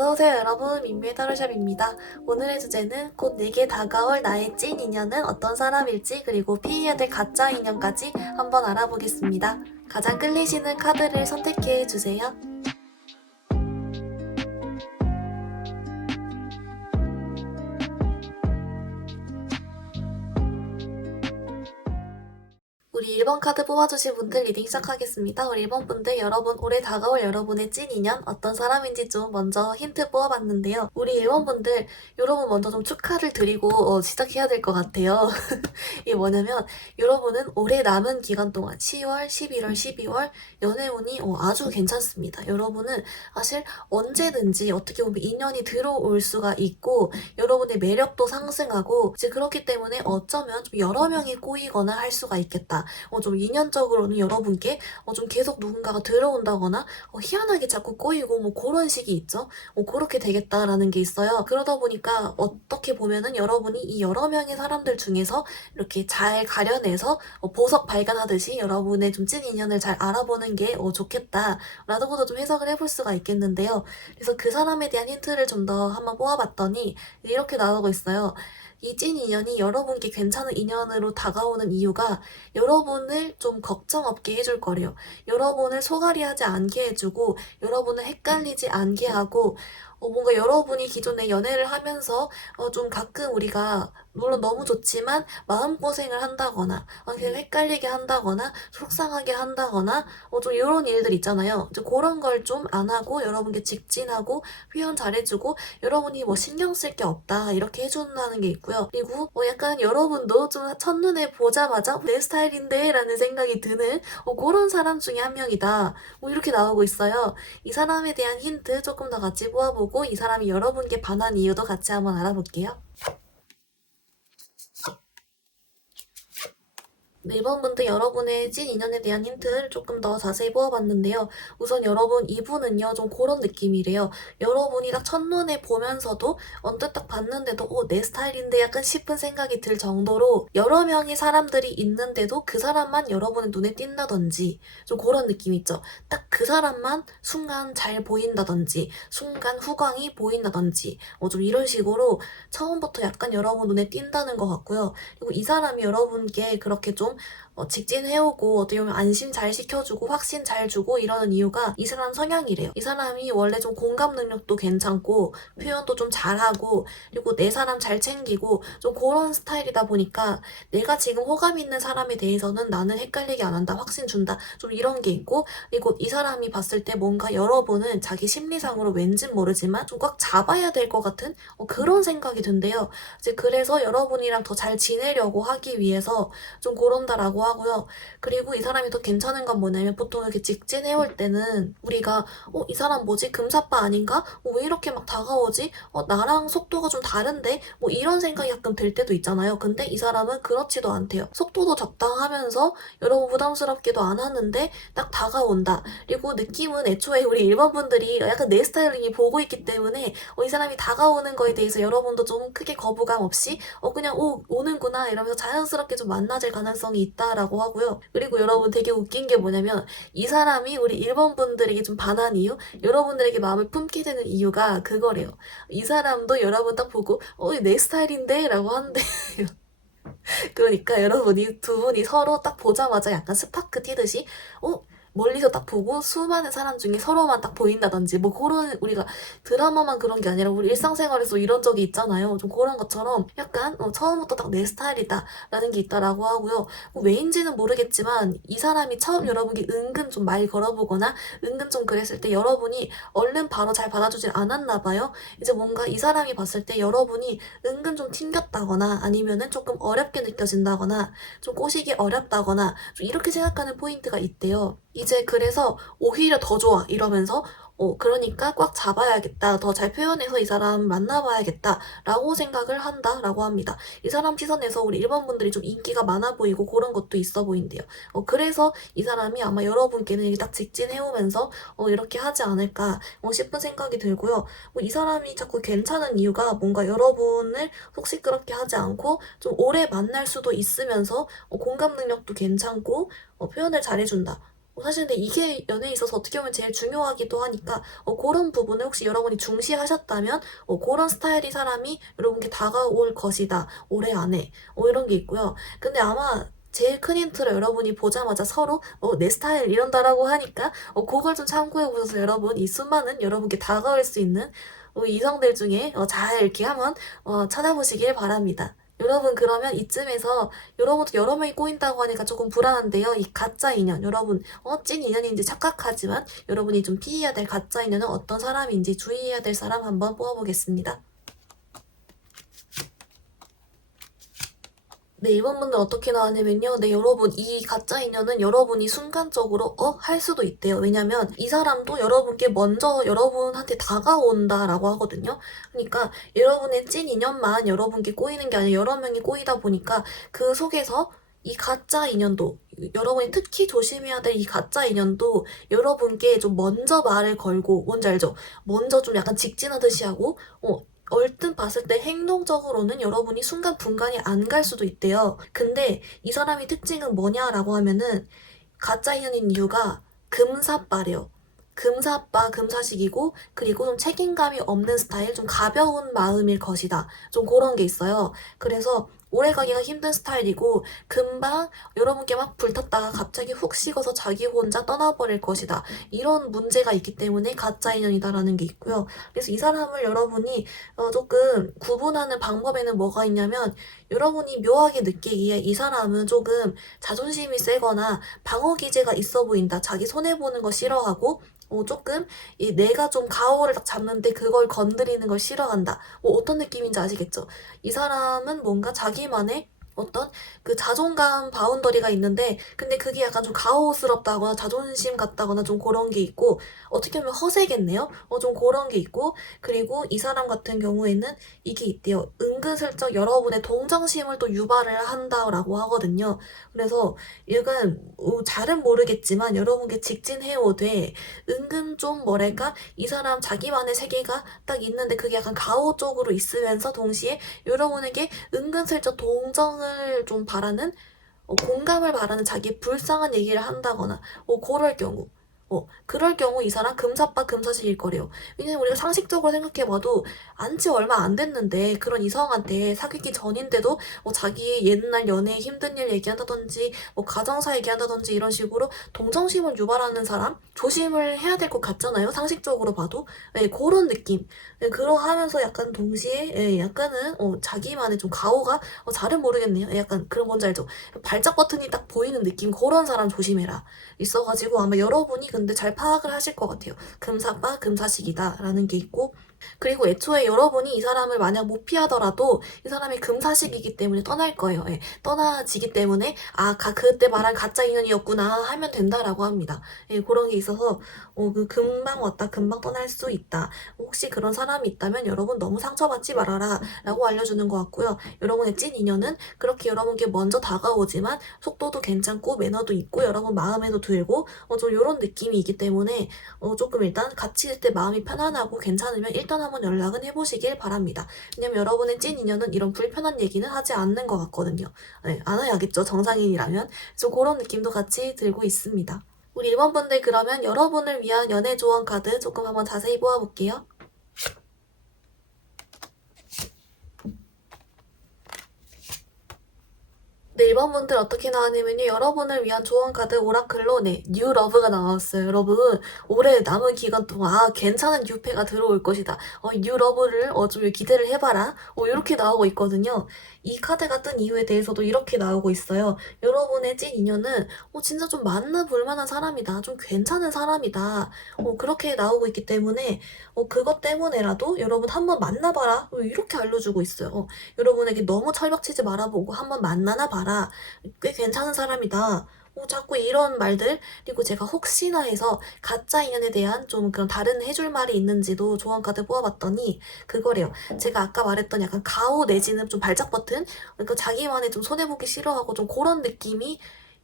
어서오세요 여러분, 민미의 타로샵입니다. 오늘의 주제는 곧 내게 다가올 나의 찐 인연은 어떤 사람일지, 그리고 피해야 될 가짜 인연까지 한번 알아보겠습니다. 가장 끌리시는 카드를 선택해 주세요. 우리 1번 카드 뽑아주신 분들 리딩 시작하겠습니다. 우리 1번 분들, 여러분 올해 다가올 여러분의 찐 인연 어떤 사람인지 좀 먼저 힌트 뽑아봤는데요. 우리 1번 분들, 여러분 먼저 좀 축하를 드리고 시작해야 될 것 같아요. 이게 뭐냐면, 여러분은 올해 남은 기간 동안 10월, 11월, 12월 연애운이 아주 괜찮습니다. 여러분은 사실 언제든지 어떻게 보면 인연이 들어올 수가 있고, 여러분의 매력도 상승하고, 이제 그렇기 때문에 어쩌면 좀 여러 명이 꼬이거나 할 수가 있겠다. 좀 인연적으로는 여러분께 좀 계속 누군가가 들어온다거나 희한하게 자꾸 꼬이고 뭐 그런 식이 있죠. 그렇게 되겠다라는 게 있어요. 그러다 보니까 어떻게 보면은 여러분이 이 여러 명의 사람들 중에서 이렇게 잘 가려내서 보석 발견하듯이 여러분의 좀 찐 인연을 잘 알아보는 게 좋겠다라고도 좀 해석을 해볼 수가 있겠는데요. 그래서 그 사람에 대한 힌트를 좀 더 한번 뽑아봤더니 이렇게 나오고 있어요. 이 찐 인연이 여러분께 괜찮은 인연으로 다가오는 이유가 여러분을 좀 걱정 없게 해줄 거래요. 여러분을 소갈이 하지 않게 해주고, 여러분을 헷갈리지 않게 하고, 뭔가 여러분이 기존에 연애를 하면서 좀 가끔 우리가 물론 너무 좋지만 마음고생을 한다거나 그냥 헷갈리게 한다거나 속상하게 한다거나 좀 이런 일들 있잖아요. 이제 그런 걸 좀 안 하고 여러분께 직진하고 표현 잘해주고, 여러분이 뭐 신경 쓸 게 없다 이렇게 해준다는 게 있고요. 그리고 약간 여러분도 좀 첫눈에 보자마자 내 스타일인데 라는 생각이 드는 그런 사람 중에 한 명이다, 이렇게 나오고 있어요. 이 사람에 대한 힌트 조금 더 같이 모아보고, 이 사람이 여러분께 반한 이유도 같이 한번 알아볼게요. 네, 이번 분들 여러분의 찐 인연에 대한 힌트를 조금 더 자세히 뽑아봤는데요. 우선 여러분, 이분은요 좀 그런 느낌이래요. 여러분이 딱 첫눈에 보면서도 언뜻 딱 봤는데도 내 스타일인데 약간 싶은 생각이 들 정도로 여러 명의 사람들이 있는데도 그 사람만 여러분의 눈에 띈다든지, 좀 그런 느낌 있죠. 딱 그 사람만 순간 잘 보인다든지, 순간 후광이 보인다든지, 좀 이런 식으로 처음부터 약간 여러분 눈에 띈다는 것 같고요. 그리고 이 사람이 여러분께 그렇게 좀 직진해오고 어떻게 보면 안심 잘 시켜주고 확신 잘 주고 이러는 이유가 이 사람 성향이래요. 이 사람이 원래 좀 공감 능력도 괜찮고 표현도 좀 잘하고, 그리고 내 사람 잘 챙기고 좀 그런 스타일이다 보니까 내가 지금 호감 있는 사람에 대해서는 나는 헷갈리게 안 한다, 확신 준다, 좀 이런 게 있고, 그리고 이 사람이 봤을 때 뭔가 여러분은 자기 심리상으로 왠진 모르지만 좀 꽉 잡아야 될 것 같은 그런 생각이 든대요. 이제 그래서 여러분이랑 더 잘 지내려고 하기 위해서 좀 그런다라고 하고요. 그리고 이 사람이 더 괜찮은 건 뭐냐면, 보통 이렇게 직진해올 때는 우리가 이 사람 뭐지? 금사빠 아닌가? 왜 이렇게 막 다가오지? 나랑 속도가 좀 다른데? 뭐 이런 생각이 가끔 들 때도 있잖아요. 근데 이 사람은 그렇지도 않대요. 속도도 적당하면서 여러분 부담스럽기도 안 하는데 딱 다가온다. 그리고 느낌은 애초에 우리 일반 분들이 약간 내 스타일링이 보고 있기 때문에 이 사람이 다가오는 거에 대해서 여러분도 좀 크게 거부감 없이 그냥 오는구나 이러면서 자연스럽게 좀 만나질 가능성이 있다라고 하고요. 그리고 여러분, 되게 웃긴 게 뭐냐면, 이 사람이 우리 일본 분들에게 좀 반한 이유, 여러분들에게 마음을 품게 되는 이유가 그거래요. 이 사람도 여러분 딱 보고 내 스타일인데 라고 하는데 그러니까 여러분이 두 분이 서로 딱 보자마자 약간 스파크 튀듯이 멀리서 딱 보고 수많은 사람 중에 서로만 딱 보인다든지, 뭐 그런, 우리가 드라마만 그런 게 아니라 우리 일상생활에서 이런 적이 있잖아요. 좀 그런 것처럼 약간 처음부터 딱 내 스타일이다 라는 게 있다라고 하고요. 왜인지는 모르겠지만 이 사람이 처음 여러분께 은근 좀 말 걸어보거나 은근 좀 그랬을 때 여러분이 얼른 바로 잘 받아주질 않았나 봐요. 이제 뭔가 이 사람이 봤을 때 여러분이 은근 좀 튕겼다거나 아니면은 조금 어렵게 느껴진다거나 좀 꼬시기 어렵다거나 좀 이렇게 생각하는 포인트가 있대요. 이제 그래서 오히려 더 좋아 이러면서 그러니까 꽉 잡아야겠다, 더 잘 표현해서 이 사람 만나봐야겠다 라고 생각을 한다라고 합니다. 이 사람 시선에서 우리 일본 분들이 좀 인기가 많아 보이고 그런 것도 있어 보인대요. 그래서 이 사람이 아마 여러분께는 이렇게 딱 직진해오면서 이렇게 하지 않을까 싶은 생각이 들고요. 이 사람이 자꾸 괜찮은 이유가 뭔가 여러분을 속 시끄럽게 하지 않고 좀 오래 만날 수도 있으면서 공감 능력도 괜찮고 표현을 잘해준다. 사실 근데 이게 연애에 있어서 어떻게 보면 제일 중요하기도 하니까 그런 부분을 혹시 여러분이 중시하셨다면 그런 스타일의 사람이 여러분께 다가올 것이다. 올해 안에. 이런 게 있고요. 근데 아마 제일 큰 힌트를 여러분이 보자마자 서로 내 스타일 이런다라고 하니까 그걸 좀 참고해 보셔서 여러분 이 수많은 여러분께 다가올 수 있는 이성들 중에 잘 이렇게 한번 찾아보시길 바랍니다. 여러분 그러면 이쯤에서 여러분도 여러 명이 꼬인다고 하니까 조금 불안한데요. 이 가짜 인연 여러분 찐 인연인지 착각하지만 여러분이 좀 피해야 될 가짜 인연은 어떤 사람인지 주의해야 될 사람 한번 뽑아보겠습니다. 네, 1번 분들 어떻게 나왔냐면요. 네, 여러분, 이 가짜 인연은 여러분이 순간적으로, 할 수도 있대요. 왜냐면, 이 사람도 여러분께 먼저 여러분한테 다가온다라고 하거든요. 그러니까, 여러분의 찐 인연만 여러분께 꼬이는 게 아니라 여러 명이 꼬이다 보니까, 그 속에서 이 가짜 인연도, 여러분이 특히 조심해야 될 이 가짜 인연도 여러분께 좀 먼저 말을 걸고, 뭔지 알죠? 먼저 좀 약간 직진하듯이 하고, 얼뜻 봤을 때 행동적으로는 여러분이 순간 분간이 안 갈 수도 있대요. 근데 이 사람의 특징은 뭐냐라고 하면은 가짜 인연인 이유가 금사빠래요. 금사빠, 금사식이고 그리고 좀 책임감이 없는 스타일, 좀 가벼운 마음일 것이다. 좀 그런 게 있어요. 그래서 오래가기가 힘든 스타일이고 금방 여러분께 막 불탔다가 갑자기 훅 식어서 자기 혼자 떠나버릴 것이다. 이런 문제가 있기 때문에 가짜 인연이다라는 게 있고요. 그래서 이 사람을 여러분이 조금 구분하는 방법에는 뭐가 있냐면 여러분이 묘하게 느끼기에 이 사람은 조금 자존심이 세거나 방어 기제가 있어 보인다. 자기 손해보는 거 싫어하고 조금 내가 좀 가오를 딱 잡는데 그걸 건드리는 걸 싫어한다. 어떤 느낌인지 아시겠죠? 이 사람은 뭔가 자기만의 어떤 그 자존감 바운더리가 있는데 근데 그게 약간 좀 가오스럽다거나 자존심 같다거나 좀 그런 게 있고 어떻게 보면 허세겠네요. 좀 그런 게 있고 그리고 이 사람 같은 경우에는 이게 있대요. 은근슬쩍 여러분의 동정심을 또 유발을 한다라고 하거든요. 그래서 약간 잘은 모르겠지만 여러분께 직진해오되 은근 좀 뭐랄까 이 사람 자기만의 세계가 딱 있는데 그게 약간 가오 쪽으로 있으면서 동시에 여러분에게 은근슬쩍 동정을 좀 바라는 공감을 바라는 자기 불쌍한 얘기를 한다거나 그럴 경우 그럴 경우 이 사람 금사빠 금사식일 거래요. 왜냐면 우리가 상식적으로 생각해봐도 안지 얼마 안 됐는데 그런 이성한테 사귀기 전인데도 자기 옛날 연애 힘든 일 얘기한다든지 가정사 얘기한다든지 이런 식으로 동정심을 유발하는 사람 조심을 해야 될 것 같잖아요. 상식적으로 봐도 그런 느낌. 그러하면서 약간 동시에 약간은 자기만의 좀 가오가 잘은 모르겠네요. 약간 그런 뭔지 알죠? 발작 버튼이 딱 보이는 느낌 그런 사람 조심해라. 있어가지고 아마 여러분이 근데 잘 파악을 하실 것 같아요. 금사빠 금사식이다라는 게 있고 그리고 애초에 여러분이 이 사람을 만약 못 피하더라도 이 사람이 금사식이기 때문에 떠날 거예요. 떠나지기 때문에 그때 말한 가짜 인연이었구나 하면 된다라고 합니다. 그런 게 있어서 그 금방 왔다 금방 떠날 수 있다. 혹시 그런 사람이 있다면 여러분 너무 상처받지 말아라 라고 알려주는 것 같고요. 여러분의 찐 인연은 그렇게 여러분께 먼저 다가오지만 속도도 괜찮고 매너도 있고 여러분 마음에도 들고 좀 이런 느낌이 있기 때문에 조금 일단 같이 있을 때 마음이 편안하고 괜찮으면 일단 한번 연락은 해보시길 바랍니다. 왜냐면 여러분의 찐 인연은 이런 불편한 얘기는 하지 않는 것 같거든요. 안 해야겠죠. 정상인이라면. 좀 그런 느낌도 같이 들고 있습니다. 우리 1번 분들 그러면 여러분을 위한 연애 조언 카드 조금 한번 자세히 보아볼게요. 네, 1번 분들 어떻게 나왔냐면요. 여러분을 위한 조언 카드 오라클로 뉴 러브가 나왔어요. 여러분, 올해 남은 기간 동안 괜찮은 뉴페가 들어올 것이다. 뉴 러브를 좀 기대를 해봐라. 이렇게 나오고 있거든요. 이 카드가 뜬 이유에 대해서도 이렇게 나오고 있어요. 여러분의 찐 인연은 진짜 좀 만나볼 만한 사람이다. 좀 괜찮은 사람이다. 그렇게 나오고 있기 때문에 그것 때문에라도 여러분 한번 만나봐라. 이렇게 알려주고 있어요. 여러분에게 너무 철벽치지 말아보고 한번 만나나 봐라. 꽤 괜찮은 사람이다. 자꾸 이런 말들, 그리고 제가 혹시나 해서 가짜 인연에 대한 좀 그런 다른 해줄 말이 있는지도 조언카드 뽑아봤더니 그거래요. 제가 아까 말했던 약간 가오 내지는 좀 발작 버튼? 그러니까 자기만의 좀 손해보기 싫어하고 좀 그런 느낌이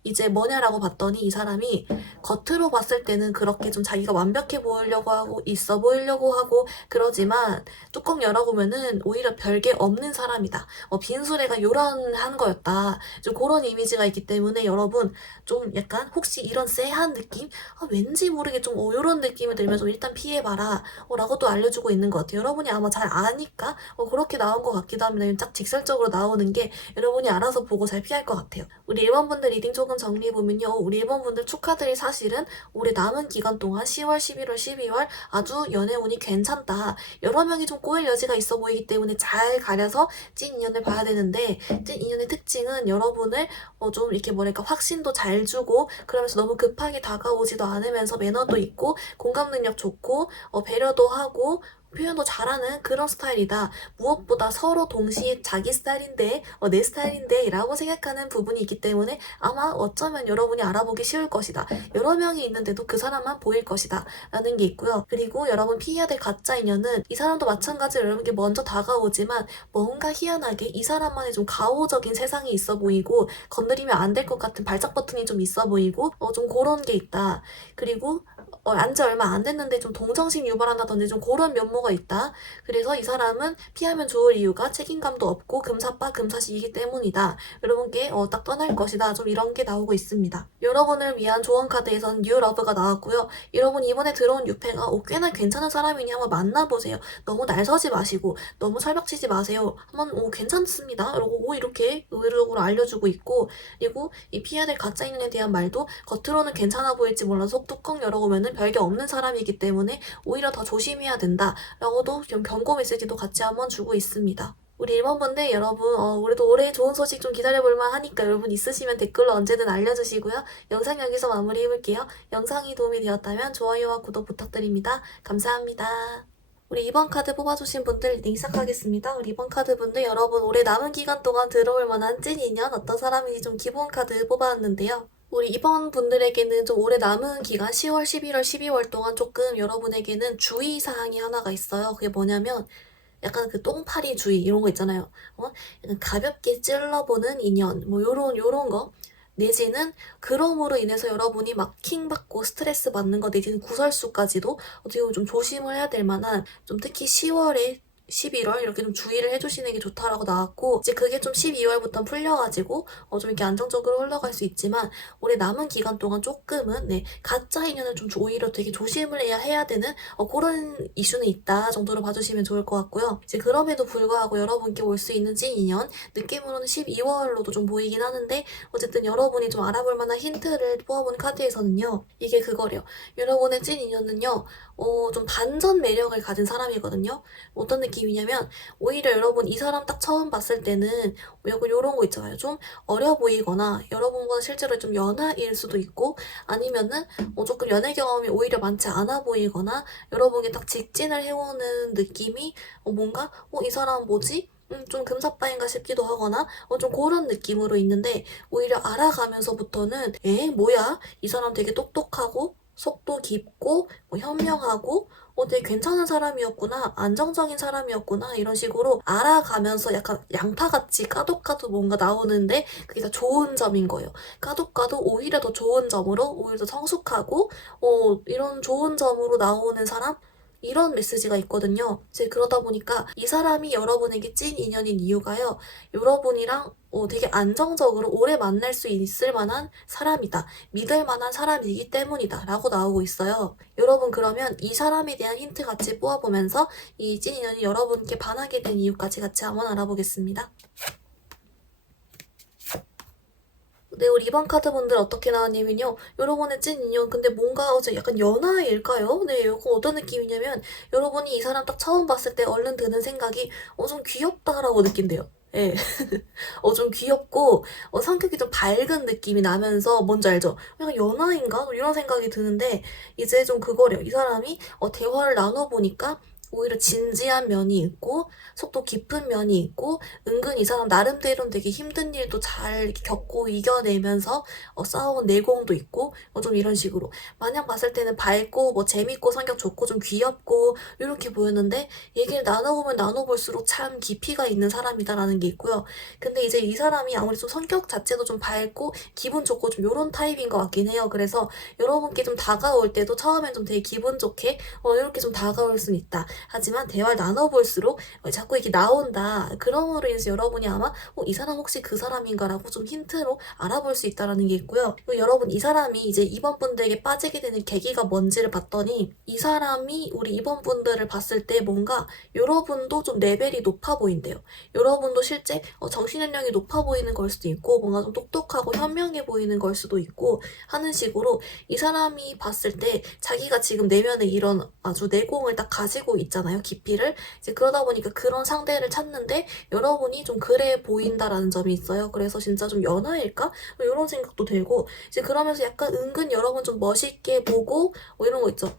이제 뭐냐라고 봤더니 이 사람이 겉으로 봤을 때는 그렇게 좀 자기가 완벽해 보이려고 하고 있어 보이려고 하고 그러지만 뚜껑 열어보면은 오히려 별게 없는 사람이다. 빈수레가 요란한 거였다. 좀 그런 이미지가 있기 때문에 여러분 좀 약간 혹시 이런 쎄한 느낌? 왠지 모르게 좀 요런 느낌이 들면 좀 일단 피해봐라 라고 또 알려주고 있는 것 같아요. 여러분이 아마 잘 아니까 그렇게 나온 것 같기도 합니다. 딱 직설적으로 나오는 게 여러분이 알아서 보고 잘 피할 것 같아요. 우리 1번 분들 리딩 조금 정리해보면요. 우리 1번 분들 축하드릴 사실은 올해 남은 기간 동안 10월, 11월, 12월 아주 연애운이 괜찮다. 여러 명이 좀 꼬일 여지가 있어 보이기 때문에 잘 가려서 찐 인연을 봐야 되는데 찐 인연의 특징은 여러분을 좀 이렇게 뭐랄까 확신도 잘 주고 그러면서 너무 급하게 다가오지도 않으면서 매너도 있고 공감 능력 좋고 배려도 하고 표현도 잘하는 그런 스타일이다. 무엇보다 서로 동시에 자기 스타일인데 내 스타일인데 라고 생각하는 부분이 있기 때문에 아마 어쩌면 여러분이 알아보기 쉬울 것이다. 여러 명이 있는데도 그 사람만 보일 것이다 라는 게 있고요. 그리고 여러분 피해야 될 가짜 인연은 이 사람도 마찬가지로 여러분께 먼저 다가오지만 뭔가 희한하게 이 사람만의 좀 가오적인 세상이 있어 보이고 건드리면 안 될 것 같은 발작 버튼이 좀 있어 보이고 좀 그런 게 있다. 그리고 안지 얼마 안 됐는데 좀 동정심 유발한다든지 좀 그런 면모가 있다. 그래서 이 사람은 피하면 좋을 이유가 책임감도 없고 금사빠 금사시이기 때문이다. 여러분께 딱 떠날 것이다. 좀 이런 게 나오고 있습니다. 여러분을 위한 조언 카드에서는 뉴 러브가 나왔고요. 여러분 이번에 들어온 유패가 꽤나 괜찮은 사람이니 한번 만나보세요. 너무 날 서지 마시고 너무 철벽치지 마세요. 한번 괜찮습니다. 그리고 이렇게 의외적으로 알려주고 있고 그리고 이 피해야 될 가짜 인연에 대한 말도 겉으로는 괜찮아 보일지 몰라서 뚜껑 열어보면은 별게 없는 사람이기 때문에 오히려 더 조심해야 된다라고도 좀 경고 메시지도 같이 한번 주고 있습니다. 우리 1번 분들 여러분 우리도 올해 좋은 소식 좀 기다려볼만 하니까 여러분 있으시면 댓글로 언제든 알려주시고요. 영상 여기서 마무리해볼게요. 영상이 도움이 되었다면 좋아요와 구독 부탁드립니다. 감사합니다. 우리 2번 카드 뽑아주신 분들 리딩 시작하겠습니다. 우리 2번 카드 분들 여러분 올해 남은 기간 동안 들어올 만한 찐 인연 어떤 사람인지 좀 기본 카드 뽑아왔는데요. 우리 2번 분들에게는 좀 올해 남은 기간 10월, 11월, 12월 동안 조금 여러분에게는 주의사항이 하나가 있어요. 그게 뭐냐면 약간 그 똥파리 주의 이런 거 있잖아요. 약간 가볍게 찔러보는 인연 뭐 요런 거 내지는 그럼으로 인해서 여러분이 막 킹받고 스트레스 받는 거 내지는 구설수까지도 어떻게 보면 좀 조심을 해야 될 만한 좀 특히 10월에 11월 이렇게 좀 주의를 해주시는 게 좋다라고 나왔고 이제 그게 좀 12월부터 풀려가지고 좀 이렇게 안정적으로 흘러갈 수 있지만 올해 남은 기간 동안 조금은 가짜 인연을 좀 오히려 되게 조심을 해야 되는 그런 이슈는 있다 정도로 봐주시면 좋을 것 같고요. 이제 그럼에도 불구하고 여러분께 올 수 있는 찐 인연 느낌으로는 12월로도 좀 보이긴 하는데 어쨌든 여러분이 좀 알아볼 만한 힌트를 뽑아본 카드에서는요. 이게 그거래요. 여러분의 찐 인연은요. 좀 반전 매력을 가진 사람이거든요. 어떤 느낌이냐면 오히려 여러분 이 사람 딱 처음 봤을 때는 약간 요런 거 있잖아요. 좀 어려 보이거나 여러분과 실제로 좀 연하일 수도 있고 아니면은 조금 연애 경험이 오히려 많지 않아 보이거나 여러분이 딱 직진을 해오는 느낌이 뭔가 이 사람 뭐지? 좀 금사빠인가 싶기도 하거나 좀 그런 느낌으로 있는데 오히려 알아가면서부터는 뭐야? 이 사람 되게 똑똑하고 속도 깊고 현명하고 되게 괜찮은 사람이었구나 안정적인 사람이었구나 이런 식으로 알아가면서 약간 양파같이 까독까독 뭔가 나오는데 그게 다 좋은 점인 거예요. 까독까독 오히려 더 좋은 점으로 오히려 더 성숙하고 이런 좋은 점으로 나오는 사람 이런 메시지가 있거든요. 이제 그러다 보니까 이 사람이 여러분에게 찐 인연인 이유가요. 여러분이랑 되게 안정적으로 오래 만날 수 있을 만한 사람이다. 믿을 만한 사람이기 때문이다. 라고 나오고 있어요. 여러분 그러면 이 사람에 대한 힌트 같이 뽑아보면서 이 찐 인연이 여러분께 반하게 된 이유까지 같이 한번 알아보겠습니다. 네, 우리 2번 카드 분들 어떻게 나왔냐면요. 여러분의 찐 인연, 근데 뭔가 약간 연하일까요? 네, 이거 어떤 느낌이냐면, 여러분이 이 사람 딱 처음 봤을 때 얼른 드는 생각이, 좀 귀엽다라고 느낀대요. 예. 좀 귀엽고, 성격이 좀 밝은 느낌이 나면서, 뭔지 알죠? 약간 연하인가? 이런 생각이 드는데, 이제 좀 그거래요. 이 사람이, 대화를 나눠보니까, 오히려 진지한 면이 있고 속도 깊은 면이 있고 은근 이 사람 나름대로는 되게 힘든 일도 잘 이렇게 겪고 이겨내면서 쌓아온 내공도 있고 좀 이런 식으로 마냥 봤을 때는 밝고 뭐 재밌고 성격 좋고 좀 귀엽고 이렇게 보였는데 얘기를 나눠보면 나눠볼수록 참 깊이가 있는 사람이다라는 게 있고요. 근데 이제 이 사람이 아무리 좀 성격 자체도 좀 밝고 기분 좋고 좀 요런 타입인 것 같긴 해요. 그래서 여러분께 좀 다가올 때도 처음엔 좀 되게 기분 좋게 이렇게 좀 다가올 수는 있다. 하지만 대화를 나눠볼수록 자꾸 이렇게 나온다. 그럼으로 인해서 여러분이 아마 이 사람 혹시 그 사람인가라고 좀 힌트로 알아볼 수 있다라는 게 있고요. 그리고 여러분 이 사람이 이제 이번분들에게 빠지게 되는 계기가 뭔지를 봤더니 이 사람이 우리 이번분들을 봤을 때 뭔가 여러분도 좀 레벨이 높아 보인대요. 여러분도 실제 정신연령이 높아 보이는 걸 수도 있고 뭔가 좀 똑똑하고 현명해 보이는 걸 수도 있고 하는 식으로 이 사람이 봤을 때 자기가 지금 내면에 이런 아주 내공을 딱 가지고 있잖아요. 깊이를. 이제 그러다 보니까 그런 상대를 찾는데 여러분이 좀 그래 보인다라는 점이 있어요. 그래서 진짜 좀 연하일까? 이런 생각도 들고 이제 그러면서 약간 은근 여러분 좀 멋있게 보고 이런 거 있죠.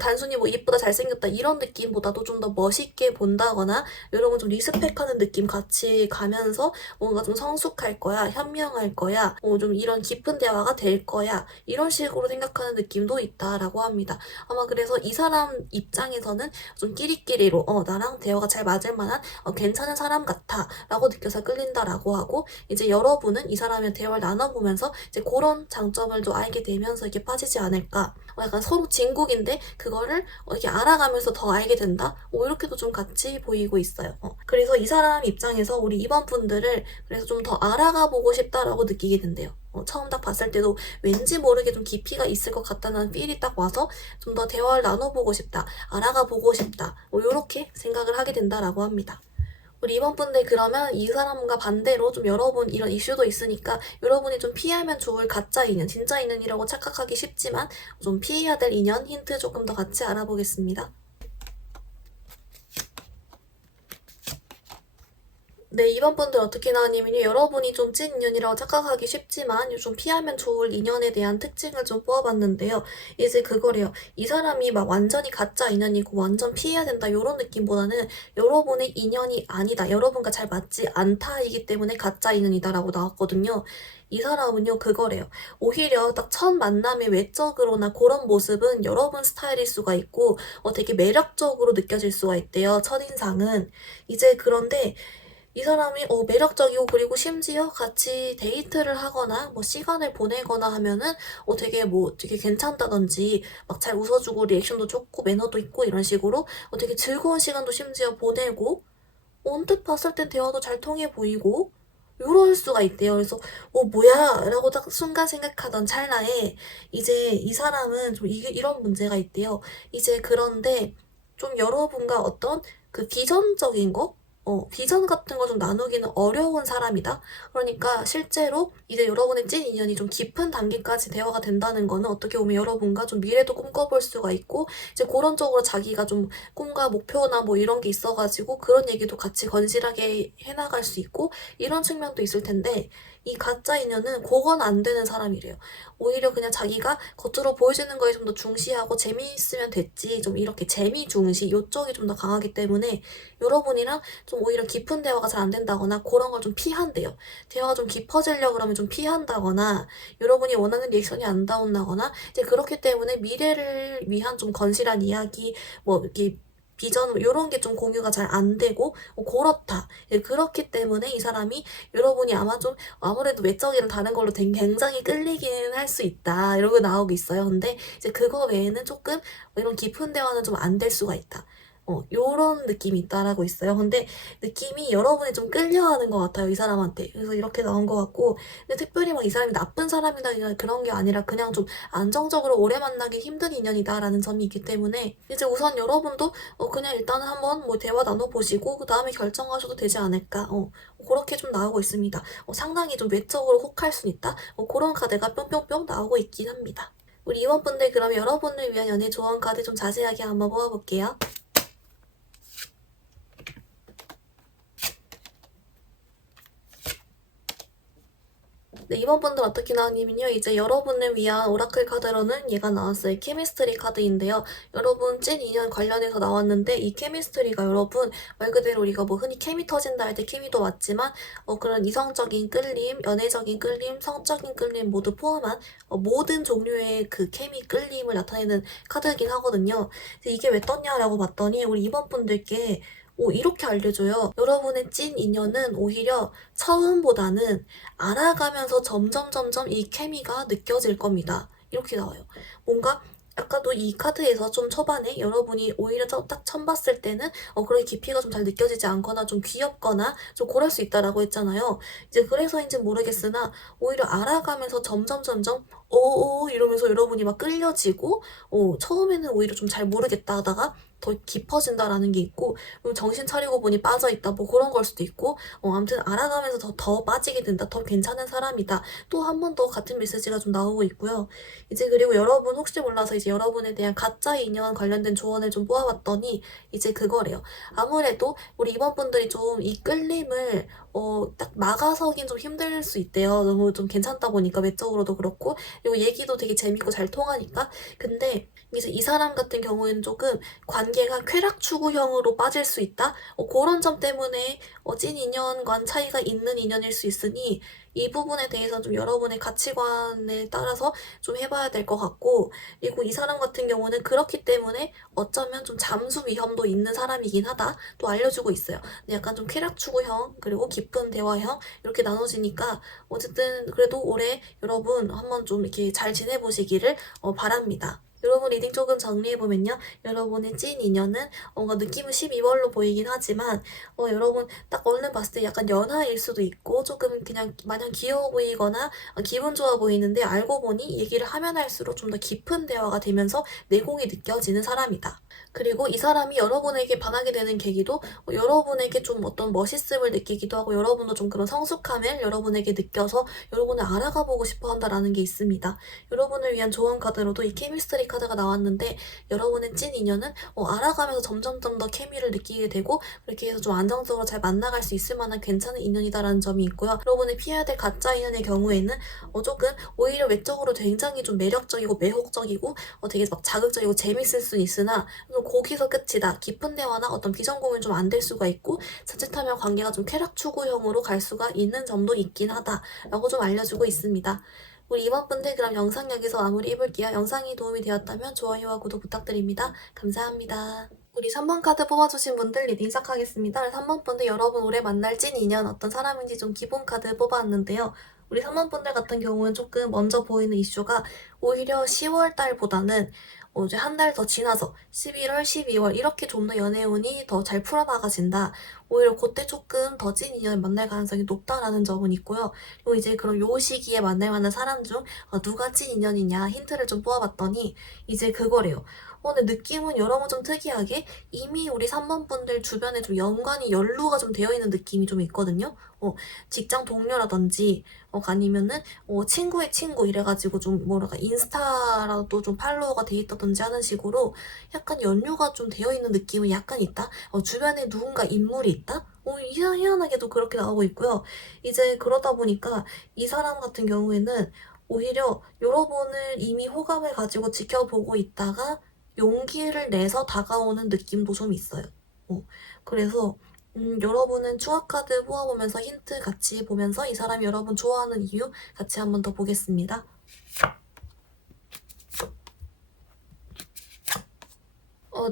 단순히 뭐 이쁘다 잘생겼다 이런 느낌보다도 좀 더 멋있게 본다거나 여러분 좀 리스펙하는 느낌 같이 가면서 뭔가 좀 성숙할 거야, 현명할 거야, 좀 이런 깊은 대화가 될 거야 이런 식으로 생각하는 느낌도 있다라고 합니다. 아마 그래서 이 사람 입장에서는 좀 끼리끼리로 나랑 대화가 잘 맞을 만한 괜찮은 사람 같아 라고 느껴서 끌린다라고 하고 이제 여러분은 이 사람의 대화를 나눠보면서 이제 그런 장점을 좀 알게 되면서 이렇게 빠지지 않을까. 약간 서로 진국인데 그거를 이렇게 알아가면서 더 알게 된다? 이렇게도 좀 같이 보이고 있어요. 그래서 이 사람 입장에서 우리 이번 분들을 그래서 좀 더 알아가 보고 싶다라고 느끼게 된대요. 처음 딱 봤을 때도 왠지 모르게 좀 깊이가 있을 것 같다는 필이 딱 와서 좀 더 대화를 나눠보고 싶다, 알아가 보고 싶다, 이렇게 생각을 하게 된다라고 합니다. 우리 이번 분들 그러면 이 사람과 반대로 좀 여러분 이런 이슈도 있으니까 여러분이 좀 피하면 좋을 가짜 인연, 진짜 인연이라고 착각하기 쉽지만 좀 피해야 될 인연 힌트 조금 더 같이 알아보겠습니다. 네, 이번 분들 어떻게 나왔냐면요. 여러분이 좀 찐 인연이라고 착각하기 쉽지만 좀 피하면 좋을 인연에 대한 특징을 좀 뽑아봤는데요. 이제 그거래요. 이 사람이 막 완전히 가짜 인연이고 완전 피해야 된다 이런 느낌보다는 여러분의 인연이 아니다. 여러분과 잘 맞지 않다이기 때문에 가짜 인연이다라고 나왔거든요. 이 사람은요 그거래요. 오히려 딱 첫 만남의 외적으로나 그런 모습은 여러분 스타일일 수가 있고 되게 매력적으로 느껴질 수가 있대요. 첫인상은. 이제 그런데 이 사람이 매력적이고 그리고 심지어 같이 데이트를 하거나 뭐 시간을 보내거나 하면은 되게 괜찮다든지 막 잘 웃어주고 리액션도 좋고 매너도 있고 이런 식으로 되게 즐거운 시간도 심지어 보내고 언뜻 봤을 땐 대화도 잘 통해 보이고 요럴 수가 있대요. 그래서 뭐야? 라고 딱 순간 생각하던 찰나에 이제 이 사람은 좀 이게 이런 문제가 있대요. 이제 그런데 좀 여러분과 어떤 그 비전적인 거? 비전 같은 거 좀 나누기는 어려운 사람이다? 그러니까 실제로 이제 여러분의 찐 인연이 좀 깊은 단계까지 대화가 된다는 거는 어떻게 보면 여러분과 좀 미래도 꿈꿔볼 수가 있고 이제 그런 쪽으로 자기가 좀 꿈과 목표나 뭐 이런 게 있어가지고 그런 얘기도 같이 건실하게 해나갈 수 있고 이런 측면도 있을 텐데 이 가짜 인연은 그건 안 되는 사람이래요. 오히려 그냥 자기가 겉으로 보여지는 거에 좀 더 중시하고 재미있으면 됐지 좀 이렇게 재미 중시 요쪽이 좀 더 강하기 때문에 여러분이랑 좀 오히려 깊은 대화가 잘 안 된다거나 그런 걸 좀 피한대요. 대화가 좀 깊어지려고 그러면 좀 피한다거나 여러분이 원하는 리액션이 안 나온다거나 이제 그렇기 때문에 미래를 위한 좀 건실한 이야기 뭐 이렇게 비전 이런 게 좀 공유가 잘 안 되고 그렇다. 그렇기 때문에 이 사람이 여러분이 아마 좀 아무래도 외적이랑 다른 걸로 굉장히 끌리기는 할 수 있다. 이런 거 나오고 있어요. 근데 이제 그거 외에는 조금 이런 깊은 대화는 좀 안 될 수가 있다. 요런 느낌이 있다라고 있어요. 근데 느낌이 여러분이 좀 끌려하는 것 같아요, 이 사람한테. 그래서 이렇게 나온 것 같고, 근데 특별히 막 이 사람이 나쁜 사람이다 그런 게 아니라 그냥 좀 안정적으로 오래 만나기 힘든 인연이다라는 점이 있기 때문에 이제 우선 여러분도 그냥 일단은 한번 뭐 대화 나눠보시고 그 다음에 결정하셔도 되지 않을까. 그렇게 좀 나오고 있습니다. 상당히 좀 외적으로 혹할 수 있다. 그런 카드가 뿅뿅뿅 나오고 있긴 합니다. 우리 이원분들 그럼 여러분을 위한 연애 조언 카드 좀 자세하게 한번 뽑아볼게요. 네, 이번 분들 어떻게 나왔냐면요. 이제 여러분을 위한 오라클 카드로는 얘가 나왔어요. 케미스트리 카드인데요. 여러분 찐 인연 관련해서 나왔는데 이 케미스트리가 여러분 말 그대로 우리가 뭐 흔히 케미 터진다 할 때 케미도 맞지만 그런 이성적인 끌림, 연애적인 끌림, 성적인 끌림 모두 포함한 모든 종류의 그 케미 끌림을 나타내는 카드이긴 하거든요. 이게 왜 떴냐라고 봤더니 우리 이번 분들께 이렇게 알려줘요. 여러분의 찐 인연은 오히려 처음보다는 알아가면서 점점 이 케미가 느껴질 겁니다. 이렇게 나와요. 뭔가 아까도 이 카드에서 좀 초반에 여러분이 오히려 딱 처음 봤을 때는 그런 깊이가 좀 잘 느껴지지 않거나 좀 귀엽거나 좀 그럴 수 있다라고 했잖아요. 이제 그래서인지 모르겠으나 오히려 알아가면서 점점 오오 이러면서 여러분이 막 끌려지고 처음에는 오히려 좀 잘 모르겠다 하다가 더 깊어진다라는 게 있고 그리고 정신 차리고 보니 빠져있다 뭐 그런 걸 수도 있고 아무튼 알아가면서 더 빠지게 된다. 더 괜찮은 사람이다. 또 한 번 더 같은 메시지가 좀 나오고 있고요. 이제 그리고 여러분 혹시 몰라서 이제 여러분에 대한 가짜 인연 관련된 조언을 좀 뽑아봤더니 이제 그거래요. 아무래도 우리 이번 분들이 좀 이 끌림을 딱 막아서긴 좀 힘들 수 있대요. 너무 좀 괜찮다 보니까 외적으로도 그렇고 그리고 얘기도 되게 재밌고 잘 통하니까 근데 이제 이 사람 같은 경우에는 조금 관계가 쾌락 추구형으로 빠질 수 있다? 그런 점 때문에 찐 인연과는 차이가 있는 인연일 수 있으니 이 부분에 대해서 좀 여러분의 가치관에 따라서 좀 해봐야 될 것 같고 그리고 이 사람 같은 경우는 그렇기 때문에 어쩌면 좀 잠수 위험도 있는 사람이긴 하다 또 알려주고 있어요. 약간 좀 쾌락 추구형 그리고 깊은 대화형 이렇게 나눠지니까 어쨌든 그래도 올해 여러분 한번 좀 이렇게 잘 지내보시기를 바랍니다. 여러분 리딩 조금 정리해보면요. 여러분의 찐 인연은 뭔가 느낌은 12월로 보이긴 하지만 여러분 딱 얼른 봤을 때 약간 연하일 수도 있고 조금 그냥 마냥 귀여워 보이거나 기분 좋아 보이는데 알고 보니 얘기를 하면 할수록 좀 더 깊은 대화가 되면서 내공이 느껴지는 사람이다. 그리고 이 사람이 여러분에게 반하게 되는 계기도 여러분에게 좀 어떤 멋있음을 느끼기도 하고 여러분도 좀 그런 성숙함을 여러분에게 느껴서 여러분을 알아가 보고 싶어 한다라는 게 있습니다. 여러분을 위한 조언 카드로도 이 케미스트리 카드가 나왔는데 여러분의 찐 인연은 알아가면서 점점 더 케미를 느끼게 되고 그렇게 해서 좀 안정적으로 잘 만나갈 수 있을 만한 괜찮은 인연이다라는 점이 있고요. 여러분이 피해야 될 가짜 인연의 경우에는 조금 오히려 외적으로 굉장히 좀 매력적이고 매혹적이고 되게 막 자극적이고 재밌을 수 있으나 거기서 끝이다. 깊은 대화나 어떤 비전공은 좀 안 될 수가 있고 자칫하면 관계가 좀 쾌락 추구형으로 갈 수가 있는 점도 있긴 하다라고 좀 알려주고 있습니다. 우리 이번 분들 그럼 영상 여기서 마무리 해볼게요. 영상이 도움이 되었다면 좋아요와 구독 부탁드립니다. 감사합니다. 우리 3번 카드 뽑아주신 분들 리딩 시작하겠습니다. 3번 분들 여러분 올해 만날 찐 인연 어떤 사람인지 좀 기본 카드 뽑아왔는데요. 우리 3번 분들 같은 경우는 조금 먼저 보이는 이슈가 오히려 10월 달보다는 이제 한 달 더 지나서 11월, 12월 이렇게 좀 더 연애운이 더 잘 풀어나가진다. 오히려 그때 조금 더 찐 인연을 만날 가능성이 높다라는 점은 있고요. 그리고 이제 그럼 요 시기에 만날 만한 사람 중 누가 찐 인연이냐 힌트를 좀 뽑아봤더니 이제 그거래요. 근데 느낌은 여러분 좀 특이하게 이미 우리 3번 분들 주변에 좀 연루가 좀 되어 있는 느낌이 좀 있거든요. 직장 동료라든지 아니면은 친구의 친구 이래가지고 좀 뭐랄까 인스타라도 좀 팔로워가 돼 있다든지 하는 식으로 약간 연루가 좀 되어 있는 느낌은 약간 있다. 주변에 누군가 인물이 있다. 희한하게도 그렇게 나오고 있고요. 이제 그러다 보니까 이 사람 같은 경우에는 오히려 여러분을 이미 호감을 가지고 지켜보고 있다가 용기를 내서 다가오는 느낌도 좀 있어요. 그래서 여러분은 추가카드 모아보면서 힌트 같이 보면서 이 사람이 여러분 좋아하는 이유 같이 한 번 더 보겠습니다.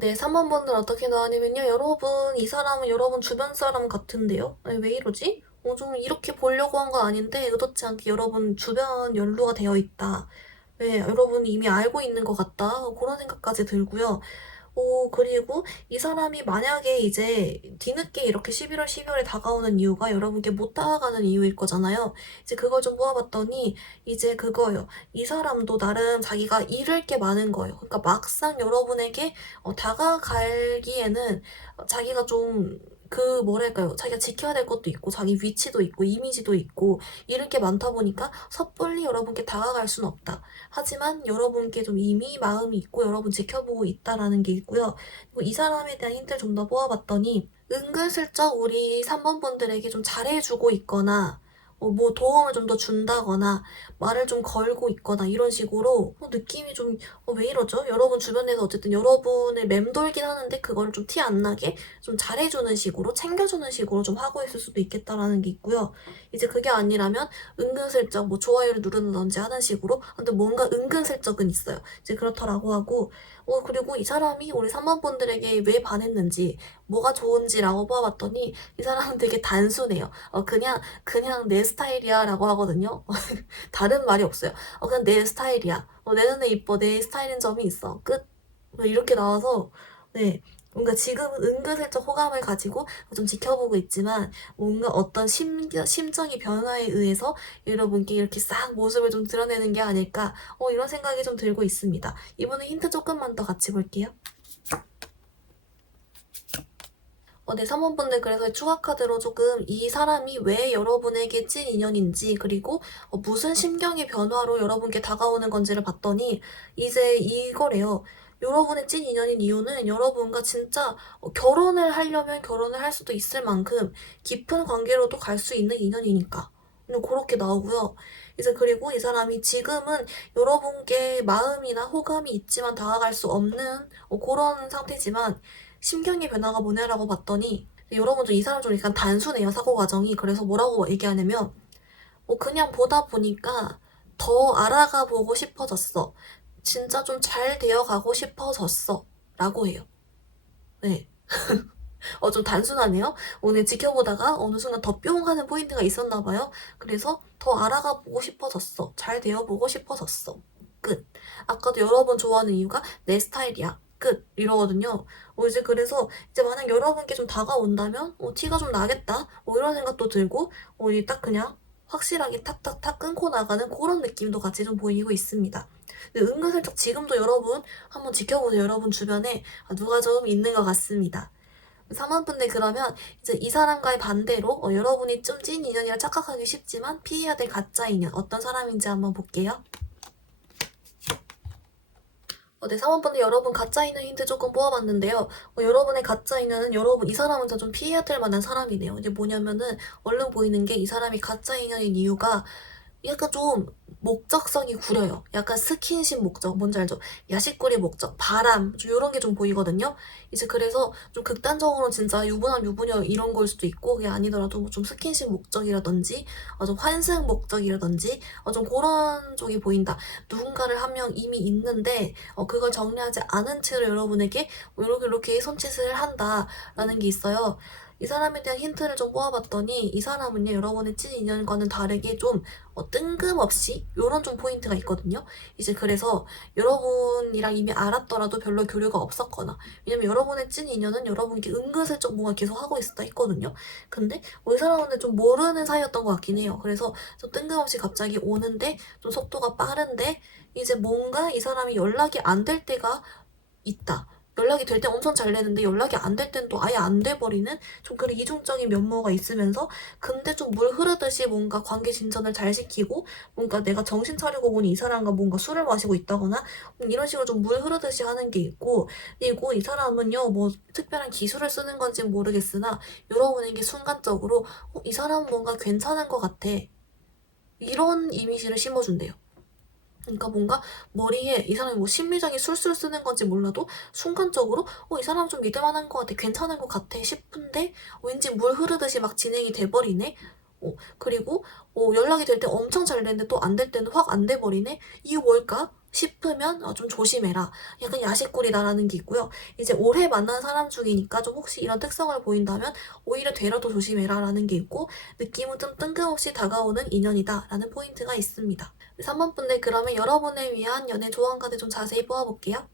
네, 3번 분들 어떻게 나왔냐면요. 여러분, 이 사람은 여러분 주변 사람 같은데요? 아니, 왜 이러지? 좀 이렇게 보려고 한 건 아닌데 의도치 않게 여러분 주변 연루가 되어 있다. 왜 여러분이 이미 알고 있는 것 같다. 그런 생각까지 들고요. 그리고 이 사람이 만약에 이제 뒤늦게 이렇게 11월, 12월에 다가오는 이유가 여러분께 못 다가가는 이유일 거잖아요. 이제 그걸 좀 모아봤더니 이제 그거예요. 이 사람도 나름 자기가 잃을 게 많은 거예요. 그러니까 막상 여러분에게 다가가기에는 자기가 좀 뭐랄까요. 자기가 지켜야 될 것도 있고, 자기 위치도 있고, 이미지도 있고, 잃을 게 많다 보니까 섣불리 여러분께 다가갈 순 없다. 하지만 여러분께 좀 이미 마음이 있고 여러분 지켜보고 있다라는 게 있고요. 그리고 이 사람에 대한 힌트를 좀 더 모아봤더니 은근슬쩍 우리 3번 분들에게 좀 잘해주고 있거나 뭐 도움을 좀 더 준다거나 말을 좀 걸고 있거나 이런 식으로 느낌이 좀 왜 이러죠? 여러분 주변에서 어쨌든 여러분을 맴돌긴 하는데 그거를 좀 티 안 나게 좀 잘해주는 식으로 챙겨주는 식으로 좀 하고 있을 수도 있겠다라는 게 있고요. 이제 그게 아니라면 은근슬쩍 뭐 좋아요를 누르든지 하는 식으로 근데 뭔가 은근슬쩍은 있어요. 이제 그렇다라고 하고 그리고 이 사람이 우리 3번 분들에게 왜 반했는지 뭐가 좋은지라고 보아봤더니 이 사람은 되게 단순해요. 그냥 내 스타일이야 라고 하거든요. 다른 말이 없어요. 그냥 내 스타일이야. 내 눈에 이뻐. 내 스타일인 점이 있어. 끝. 이렇게 나와서 네. 뭔가 지금은 은근슬쩍 호감을 가지고 좀 지켜보고 있지만 뭔가 어떤 심정의 변화에 의해서 여러분께 이렇게 싹 모습을 좀 드러내는 게 아닐까 이런 생각이 좀 들고 있습니다. 이번에 힌트 조금만 더 같이 볼게요. 네, 3번분들 그래서 추가 카드로 조금 이 사람이 왜 여러분에게 찐 인연인지 그리고 무슨 심경의 변화로 여러분께 다가오는 건지를 봤더니 이제 이거래요. 여러분의 찐 인연인 이유는 여러분과 진짜 결혼을 하려면 결혼을 할 수도 있을 만큼 깊은 관계로도 갈 수 있는 인연이니까. 그렇게 나오고요. 이제 그리고 이 사람이 지금은 여러분께 마음이나 호감이 있지만 다가갈 수 없는 그런 상태지만 심경의 변화가 뭐냐라고 봤더니 여러분도 이 사람 좀 약간 단순해요, 사고 과정이. 그래서 뭐라고 얘기하냐면 그냥 보다 보니까 더 알아가 보고 싶어졌어. 진짜 좀 잘 되어가고 싶어졌어. 라고 해요. 네. 좀 단순하네요. 오늘 지켜보다가 어느 순간 더 뿅 하는 포인트가 있었나 봐요. 그래서 더 알아가 보고 싶어졌어. 잘 되어보고 싶어졌어. 끝. 아까도 여러분 좋아하는 이유가 내 스타일이야. 끝. 이러거든요. 이제 그래서 이제 만약 여러분께 좀 다가온다면 티가 좀 나겠다. 이런 생각도 들고 이제 딱 그냥 확실하게 탁탁탁 끊고 나가는 그런 느낌도 같이 좀 보이고 있습니다. 근데 은근슬쩍 지금도 여러분 한번 지켜보세요. 여러분 주변에 누가 좀 있는 것 같습니다. 3번분들 그러면 이제 이 사람과의 반대로 여러분이 좀 찐 인연이라 착각하기 쉽지만 피해야 될 가짜 인연 어떤 사람인지 한번 볼게요. 네, 3번분들 여러분 가짜 인연 힌트 조금 뽑아봤는데요. 여러분의 가짜 인연은 여러분 이 사람은 좀 피해야 될 만한 사람이네요. 이제 뭐냐면은 얼른 보이는 게 이 사람이 가짜 인연인 이유가 약간 좀 목적성이 구려요. 약간 스킨십 목적, 뭔지 알죠? 야식거리 목적, 바람, 좀 이런 게 좀 보이거든요. 이제 그래서 좀 극단적으로 진짜 유부남, 유부녀 이런 걸 수도 있고, 그게 아니더라도 뭐좀 스킨십 목적이라든지, 좀 환승 목적이라든지, 좀 그런 쪽이 보인다. 누군가를 한 명 이미 있는데, 그걸 정리하지 않은 채로 여러분에게 이렇게 손짓을 한다라는 게 있어요. 이 사람에 대한 힌트를 좀 뽑아봤더니 이 사람은요 여러분의 찐 인연과는 다르게 좀 뜬금없이 요런 좀 포인트가 있거든요. 이제 그래서 여러분이랑 이미 알았더라도 별로 교류가 없었거나 왜냐면 여러분의 찐 인연은 여러분께 은근슬쩍 뭔가 계속 하고 있었다 했거든요. 근데 이 사람은 좀 모르는 사이였던 것 같긴 해요. 그래서 좀 뜬금없이 갑자기 오는데 좀 속도가 빠른데 이제 뭔가 이 사람이 연락이 안 될 때가 있다. 연락이 될 때 엄청 잘 되는데 연락이 안 될 땐 또 아예 안 돼버리는 좀 그런 이중적인 면모가 있으면서 근데 좀 물 흐르듯이 뭔가 관계 진전을 잘 시키고 뭔가 내가 정신 차리고 보니 이 사람과 뭔가 술을 마시고 있다거나 이런 식으로 좀 물 흐르듯이 하는 게 있고 그리고 이 사람은요 뭐 특별한 기술을 쓰는 건지는 모르겠으나 여러분에게 순간적으로 이 사람은 뭔가 괜찮은 것 같아 이런 이미지를 심어준대요. 그러니까 뭔가 머리에 이 사람이 뭐 심리적인 술술 쓰는 건지 몰라도 순간적으로 이 사람 좀 믿을만한 것 같아 괜찮은 것 같아 싶은데 왠지 물 흐르듯이 막 진행이 돼버리네 그리고 연락이 될 때 엄청 잘 되는데 또 안 될 때는 확 안 돼버리네 이유 뭘까 싶으면 좀 조심해라 약간 야식꿀이다라는 게 있고요 이제 오래 만난 사람 중이니까 좀 혹시 이런 특성을 보인다면 오히려 되려도 조심해라 라는 게 있고 느낌은 좀 뜬금없이 다가오는 인연이다 라는 포인트가 있습니다. 3번 분들 그러면 여러분을 위한 연애 조언 카드 좀 자세히 뽑아볼게요.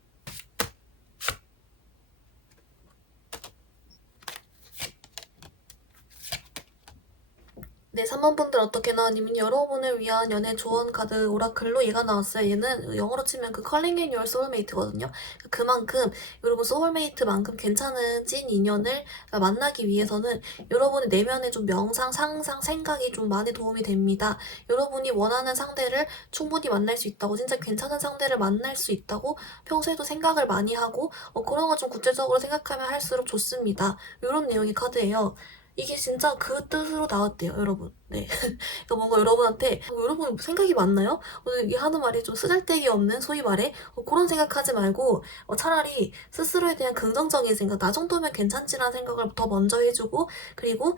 네, 3번 분들 어떻게 나왔냐면 여러분을 위한 연애 조언 카드 오라클로 얘가 나왔어요. 얘는 영어로 치면 그 Calling in your soulmate거든요. 그만큼 여러분 소울메이트만큼 괜찮은 찐 인연을 만나기 위해서는 여러분의 내면의 좀 명상, 상상, 생각이 좀 많이 도움이 됩니다. 여러분이 원하는 상대를 충분히 만날 수 있다고 진짜 괜찮은 상대를 만날 수 있다고 평소에도 생각을 많이 하고 그런 거 좀 구체적으로 생각하면 할수록 좋습니다. 이런 내용의 카드예요. 이게 진짜 그 뜻으로 나왔대요, 여러분. 네. 그러니까 뭔가 여러분한테 여러분 생각이 많나요? 이게 하는 말이 좀 쓰잘데기 없는 소위 말해 그런 생각하지 말고 차라리 스스로에 대한 긍정적인 생각 나 정도면 괜찮지라는 생각을 더 먼저 해주고 그리고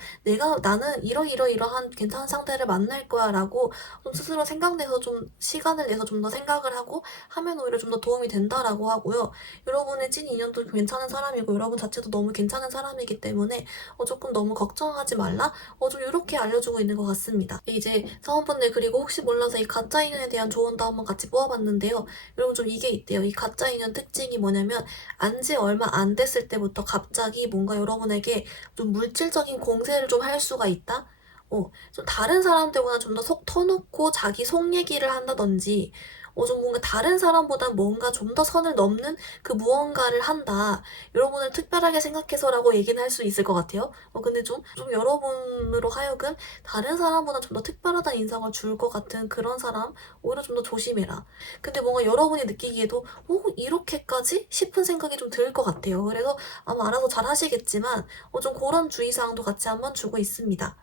나는 이러이러이러한 괜찮은 상대를 만날 거야 라고 좀 스스로 생각내서 좀 시간을 내서 좀 더 생각을 하고 하면 오히려 좀 더 도움이 된다라고 하고요. 여러분의 찐 인연도 괜찮은 사람이고 여러분 자체도 너무 괜찮은 사람이기 때문에 조금 너무 걱정하지 말라? 좀 이렇게 알려주고 있는 것 같습니다. 이제 사원분들 그리고 혹시 몰라서 이 가짜 인연에 대한 조언도 한번 같이 뽑아봤는데요. 여러분 좀 이게 있대요. 이 가짜 인연 특징이 뭐냐면 안지 얼마 안 됐을 때부터 갑자기 뭔가 여러분에게 좀 물질적인 공세를 좀 할 수가 있다? 좀 다른 사람들보다 좀 더 속 터놓고 자기 속 얘기를 한다든지 좀 뭔가 다른 사람보다 뭔가 좀 더 선을 넘는 그 무언가를 한다. 여러분을 특별하게 생각해서라고 얘기는 할 수 있을 것 같아요. 근데 좀 여러분으로 하여금 다른 사람보다 좀 더 특별하다는 인상을 줄 것 같은 그런 사람, 오히려 좀 더 조심해라. 근데 뭔가 여러분이 느끼기에도, 이렇게까지? 싶은 생각이 좀 들 것 같아요. 그래서 아마 알아서 잘 하시겠지만, 좀 그런 주의사항도 같이 한번 주고 있습니다.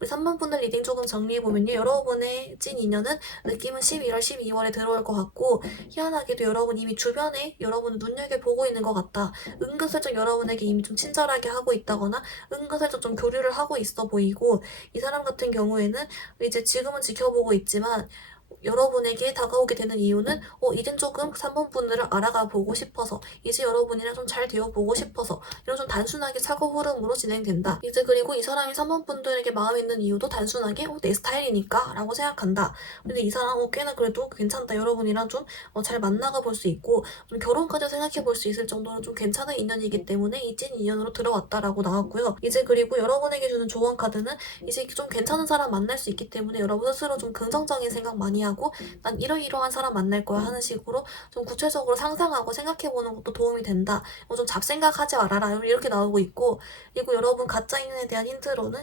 우리 3번 분들 리딩 조금 정리해보면요. 여러분의 찐 인연은 느낌은 11월, 12월에 들어올 것 같고 희한하게도 여러분 이미 주변에 여러분을 눈여겨보고 있는 것 같다. 은근슬쩍 여러분에게 이미 좀 친절하게 하고 있다거나 은근슬쩍 좀 교류를 하고 있어 보이고 이 사람 같은 경우에는 이제 지금은 지켜보고 있지만 여러분에게 다가오게 되는 이유는 이젠 조금 3번 분들을 알아가 보고 싶어서 이제 여러분이랑 좀 잘 되어보고 싶어서 이런 좀 단순하게 사고 흐름으로 진행된다. 이제 그리고 이 사람이 3번 분들에게 마음 있는 이유도 단순하게 내 스타일이니까 라고 생각한다. 근데 이 사람 꽤나 그래도 괜찮다. 여러분이랑 좀 잘 만나가 볼 수 있고 좀 결혼까지 생각해 볼 수 있을 정도로 좀 괜찮은 인연이기 때문에 이 찐 인연으로 들어왔다라고 나왔고요. 이제 그리고 여러분에게 주는 조언 카드는 이제 좀 괜찮은 사람 만날 수 있기 때문에 여러분 스스로 좀 긍정적인 생각 많이 하고 난 이러이러한 사람 만날 거야 하는 식으로 좀 구체적으로 상상하고 생각해보는 것도 도움이 된다. 좀 잡생각하지 말아라 이렇게 나오고 있고 그리고 여러분 가짜 인연에 대한 힌트로는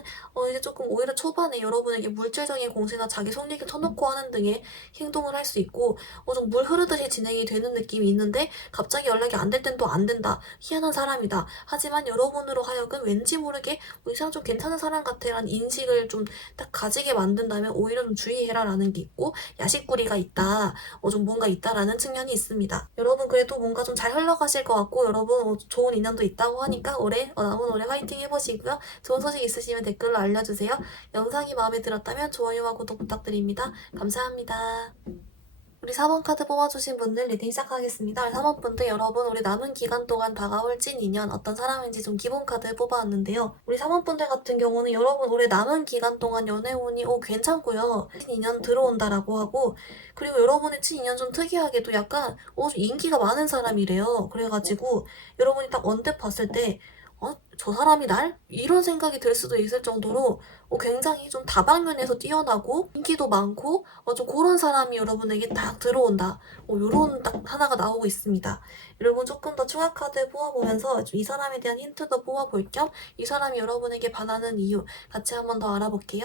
이제 조금 오히려 초반에 여러분에게 물질적인 공세나 자기 속얘기 터놓고 하는 등의 행동을 할 수 있고 좀 물 흐르듯이 진행이 되는 느낌이 있는데 갑자기 연락이 안 될 땐 또 안 된다. 희한한 사람이다. 하지만 여러분으로 하여금 왠지 모르게 이 사람 좀 괜찮은 사람 같아 라는 인식을 좀 딱 가지게 만든다면 오히려 좀 주의해라 라는 게 있고 야식구리가 있다. 좀 뭔가 있다라는 측면이 있습니다. 여러분 그래도 뭔가 좀 잘 흘러가실 것 같고 여러분 좋은 인연도 있다고 하니까 남은 올해 화이팅 해보시고요. 좋은 소식 있으시면 댓글로 알려주세요. 영상이 마음에 들었다면 좋아요와 구독 부탁드립니다. 감사합니다. 우리 4번 카드 뽑아주신 분들 리딩 시작하겠습니다. 4번 분들 여러분 우리 남은 기간 동안 다가올 찐 인연 어떤 사람인지 좀 기본 카드 뽑아왔는데요. 우리 4번 분들 같은 경우는 여러분 올해 남은 기간 동안 연애운이 괜찮고요. 찐 인연 들어온다라고 하고 그리고 여러분의 찐 인연 좀 특이하게도 약간 좀 인기가 많은 사람이래요. 그래가지고 여러분이 딱 언뜻 봤을 때 저 사람이 날? 이런 생각이 들 수도 있을 정도로 굉장히 좀 다방면에서 뛰어나고 인기도 많고 좀 그런 사람이 여러분에게 딱 들어온다. 요런 딱 하나가 나오고 있습니다. 여러분 조금 더 추가 카드 뽑아보면서 이 사람에 대한 힌트도 뽑아볼 겸 이 사람이 여러분에게 반하는 이유 같이 한번 더 알아볼게요.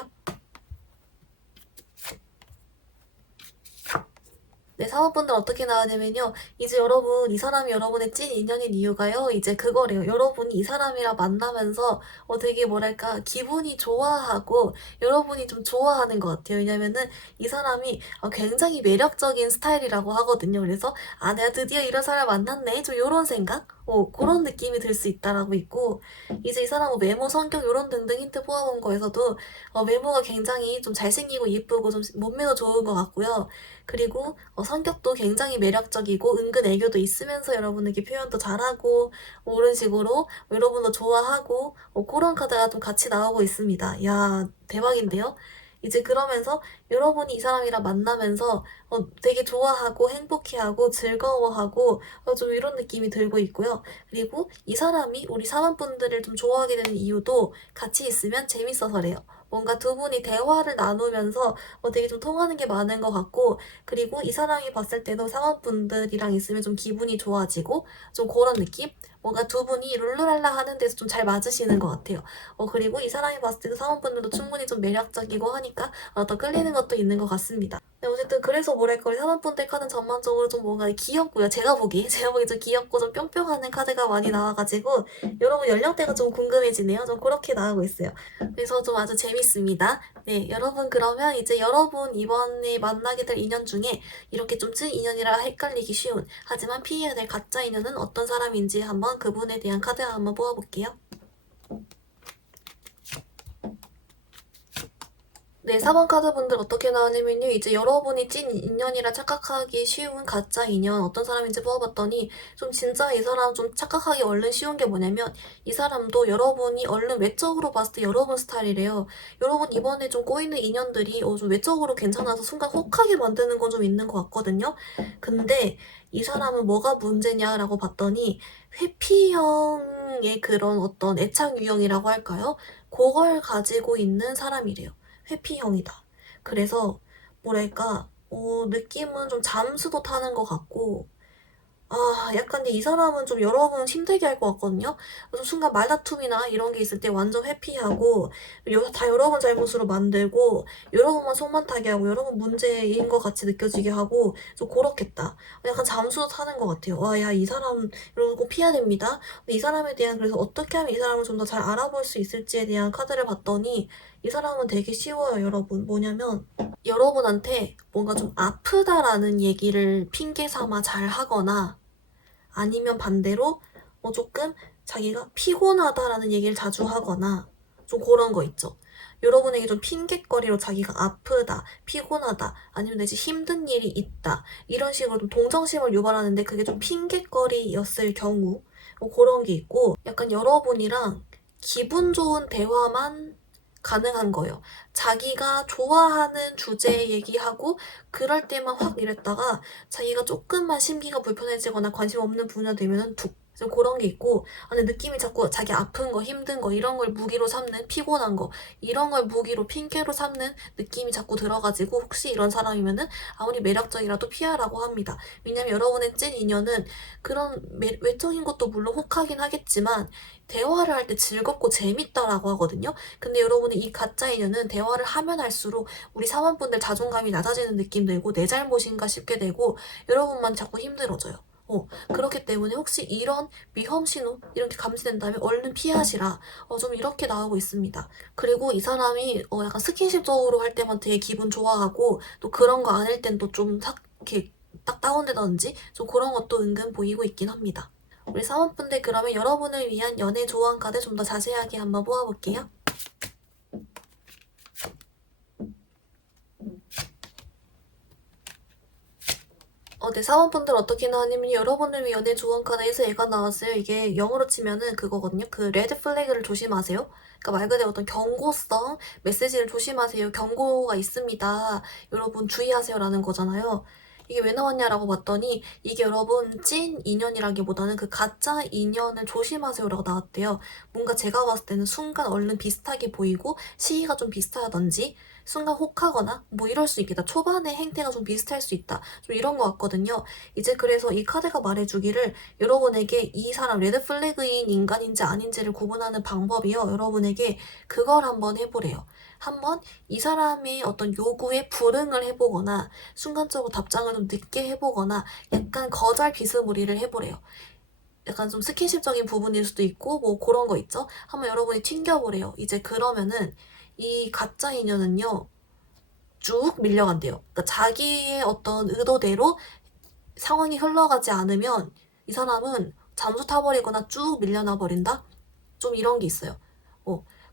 네, 사모분들 어떻게 나왔냐면요. 이제 여러분, 이 사람이 여러분의 찐 인연인 이유가요. 이제 그거래요. 여러분이 이 사람이랑 만나면서 되게 뭐랄까, 기분이 좋아하고 여러분이 좀 좋아하는 것 같아요. 왜냐면은 이 사람이 굉장히 매력적인 스타일이라고 하거든요. 그래서 내가 드디어 이런 사람 만났네. 좀 요런 생각? 그런 느낌이 들 수 있다라고 있고 이제 이 사람 외모, 성격 요런 등등 힌트 뽑아본 거에서도 외모가 굉장히 좀 잘생기고 예쁘고 좀 몸매도 좋은 것 같고요. 그리고 성격도 굉장히 매력적이고 은근 애교도 있으면서 여러분에게 표현도 잘하고 이런 식으로 여러분도 좋아하고 그런 카드가 좀 같이 나오고 있습니다. 야 대박인데요? 이제 그러면서 여러분이 이 사람이랑 만나면서 되게 좋아하고 행복해하고 즐거워하고 좀 이런 느낌이 들고 있고요. 그리고 이 사람이 우리 사람분들을 좀 좋아하게 되는 이유도 같이 있으면 재밌어서래요. 뭔가 두 분이 대화를 나누면서 되게 좀 통하는 게 많은 것 같고 그리고 이 사람이 봤을 때도 상업분들이랑 있으면 좀 기분이 좋아지고 좀 그런 느낌? 뭔가 두 분이 룰루랄라 하는 데서 좀 잘 맞으시는 것 같아요. 그리고 이 사람이 봤을 때도 사원분들도 충분히 좀 매력적이고 하니까 더 끌리는 것도 있는 것 같습니다. 네, 어쨌든 그래서 뭐랄까 우리 사원분들 카드는 전반적으로 좀 뭔가 귀엽고요. 제가 보기에 좀 귀엽고 좀 뿅뿅하는 카드가 많이 나와가지고 여러분 연령대가 좀 궁금해지네요. 좀 그렇게 나오고 있어요. 그래서 좀 아주 재밌습니다. 네, 여러분 그러면 이제 여러분 이번에 만나게 될 인연 중에 이렇게 좀 찐 인연이라 헷갈리기 쉬운 하지만 피해야 될 가짜 인연은 어떤 사람인지 한번 그분에 대한 카드 한번 뽑아볼게요. 네, 4번 카드분들 어떻게 나왔냐면요. 이제 여러분이 찐 인연이라 착각하기 쉬운 가짜 인연 어떤 사람인지 뽑아봤더니 좀 진짜 이 사람 좀 착각하기 얼른 쉬운 게 뭐냐면 이 사람도 여러분이 얼른 외적으로 봤을 때 여러분 스타일이래요. 여러분 이번에 좀 꼬이는 인연들이 좀 외적으로 괜찮아서 순간 혹하게 만드는 건 좀 있는 것 같거든요. 근데 이 사람은 뭐가 문제냐라고 봤더니 회피형의 그런 어떤 애착 유형이라고 할까요? 그걸 가지고 있는 사람이래요. 회피형이다. 그래서 뭐랄까 느낌은 좀 잠수도 타는 것 같고 약간 근데 이 사람은 좀 여러분 힘들게 할 것 같거든요. 그래서 순간 말다툼이나 이런 게 있을 때 완전 회피하고 다 여러분 잘못으로 만들고 여러분만 속만 타게 하고 여러분 문제인 것 같이 느껴지게 하고 좀 그렇겠다. 약간 잠수도 타는 것 같아요. 야, 이 사람 이런 거 꼭 피해야 됩니다. 근데 이 사람에 대한 그래서 어떻게 하면 이 사람을 좀 더 잘 알아볼 수 있을지에 대한 카드를 봤더니 이 사람은 되게 쉬워요, 여러분. 뭐냐면 여러분한테 뭔가 좀 아프다라는 얘기를 핑계 삼아 잘 하거나 아니면 반대로 조금 자기가 피곤하다라는 얘기를 자주 하거나 좀 그런 거 있죠. 여러분에게 좀 핑곗거리로 자기가 아프다, 피곤하다, 아니면 내지 힘든 일이 있다 이런 식으로 좀 동정심을 유발하는데 그게 좀 핑곗거리였을 경우 그런 게 있고 약간 여러분이랑 기분 좋은 대화만 가능한 거예요. 자기가 좋아하는 주제 얘기하고 그럴 때만 확 이랬다가 자기가 조금만 심기가 불편해지거나 관심 없는 분야 되면은 좀 그런 게 있고 근데 느낌이 자꾸 자기 아픈 거 힘든 거 이런 걸 무기로 삼는 피곤한 거 이런 걸 무기로 핑계로 삼는 느낌이 자꾸 들어가지고 혹시 이런 사람이면은 아무리 매력적이라도 피하라고 합니다. 왜냐면 여러분의 찐 인연은 그런 외적인 것도 물론 혹하긴 하겠지만 대화를 할 때 즐겁고 재밌다라고 하거든요. 근데 여러분의 이 가짜 인연은 대화를 하면 할수록 우리 사원분들 자존감이 낮아지는 느낌 들고 내 잘못인가 싶게 되고 여러분만 자꾸 힘들어져요. 그렇기 때문에 혹시 이런 위험 신호 이렇게 감지된다면 얼른 피하시라. 좀 이렇게 나오고 있습니다. 그리고 이 사람이 약간 스킨십적으로 할 때만 되게 기분 좋아하고 또 그런 거 아닐 땐 또 좀 이렇게 딱 다운되던지 좀 그런 것도 은근 보이고 있긴 합니다. 우리 사원분들 그러면 여러분을 위한 연애 조언 카드 좀 더 자세하게 한번 뽑아볼게요. 네, 사원분들 어떻게 나왔냐면 여러분을 위한 연애 조언 카드에서 얘가 나왔어요. 이게 영어로 치면은 그거거든요. 그 레드 플래그를 조심하세요. 그러니까 말 그대로 어떤 경고성 메시지를 조심하세요. 경고가 있습니다. 여러분 주의하세요라는 거잖아요. 이게 왜 나왔냐라고 봤더니 이게 여러분 찐 인연이라기보다는 그 가짜 인연을 조심하세요라고 나왔대요. 뭔가 제가 봤을 때는 순간 얼른 비슷하게 보이고 시기가 좀 비슷하던지 순간 혹하거나 뭐 이럴 수 있겠다. 초반에 행태가 좀 비슷할 수 있다. 좀 이런 것 같거든요. 이제 그래서 이 카드가 말해주기를 여러분에게 이 사람 레드 플래그인 인간인지 아닌지를 구분하는 방법이요. 여러분에게 그걸 한번 해보래요. 한번 이 사람의 어떤 요구에 불응을 해보거나 순간적으로 답장을 좀 늦게 해보거나 약간 거절 비스무리를 해보래요. 약간 좀 스킨십적인 부분일 수도 있고 뭐 그런 거 있죠. 한번 여러분이 튕겨보래요. 이제 그러면은 이 가짜 인연은요. 쭉 밀려간대요. 그러니까 자기의 어떤 의도대로 상황이 흘러가지 않으면 이 사람은 잠수 타버리거나 쭉 밀려나 버린다? 좀 이런 게 있어요.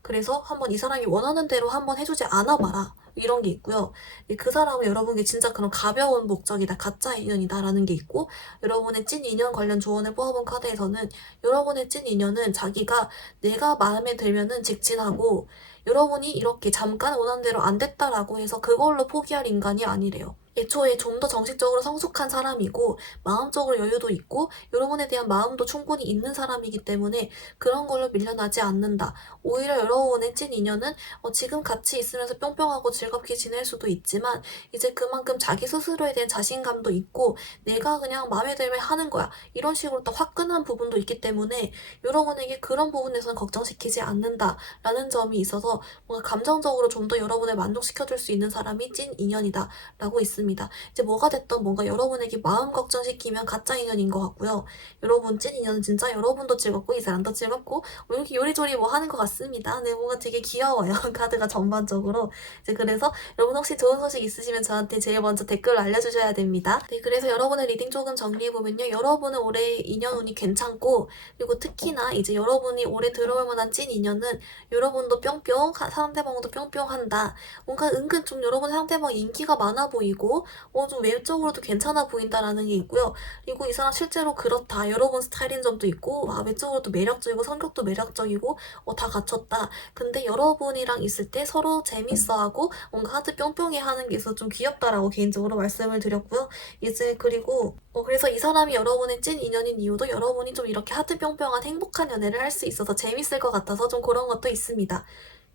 그래서 한번 이 사람이 원하는 대로 한번 해주지 않아봐라. 이런 게 있고요. 그 사람은 여러분께 진짜 그런 가벼운 목적이다, 가짜 인연이다라는 게 있고, 여러분의 찐 인연 관련 조언을 뽑아본 카드에서는 여러분의 찐 인연은 자기가 내가 마음에 들면은 직진하고, 여러분이 이렇게 잠깐 원하는 대로 안 됐다라고 해서 그걸로 포기할 인간이 아니래요. 애초에 좀 더 정식적으로 성숙한 사람이고 마음적으로 여유도 있고 여러분에 대한 마음도 충분히 있는 사람이기 때문에 그런 걸로 밀려나지 않는다. 오히려 여러분의 찐 인연은 지금 같이 있으면서 뿅뿅하고 즐겁게 지낼 수도 있지만 이제 그만큼 자기 스스로에 대한 자신감도 있고 내가 그냥 마음에 들면 하는 거야. 이런 식으로 또 화끈한 부분도 있기 때문에 여러분에게 그런 부분에서는 걱정시키지 않는다라는 점이 있어서 뭔가 감정적으로 좀 더 여러분을 만족시켜줄 수 있는 사람이 찐 인연이다. 라고 있습니다. 이제 뭐가 됐든 뭔가 여러분에게 마음 걱정시키면 가짜 인연인 것 같고요. 여러분 찐 인연은 진짜 여러분도 즐겁고 이 사람도 즐겁고 뭐 이렇게 요리조리 뭐 하는 것 같습니다. 네, 뭔가 되게 귀여워요. 카드가 전반적으로. 이제 그래서 여러분 혹시 좋은 소식 있으시면 저한테 제일 먼저 댓글로 알려주셔야 됩니다. 네, 그래서 여러분의 리딩 조금 정리해보면요. 여러분은 올해 인연 운이 괜찮고 그리고 특히나 이제 여러분이 올해 들어올 만한 찐 인연은 여러분도 뿅뿅, 상대방도 뿅뿅한다. 뭔가 은근 좀 여러분 상대방 인기가 많아 보이고 좀 외적으로도 괜찮아 보인다라는 게 있고요. 그리고 이 사람 실제로 그렇다. 여러분 스타일인 점도 있고 외적으로도 매력적이고 성격도 매력적이고 다 갖췄다. 근데 여러분이랑 있을 때 서로 재밌어하고 뭔가 하드 뿅뿅이 하는 게 있어서 좀 귀엽다라고 개인적으로 말씀을 드렸고요. 이제 그리고 그래서 이 사람이 여러분의 찐 인연인 이유도 여러분이 좀 이렇게 하드 뿅뿅한 행복한 연애를 할 수 있어서 재밌을 것 같아서 좀 그런 것도 있습니다.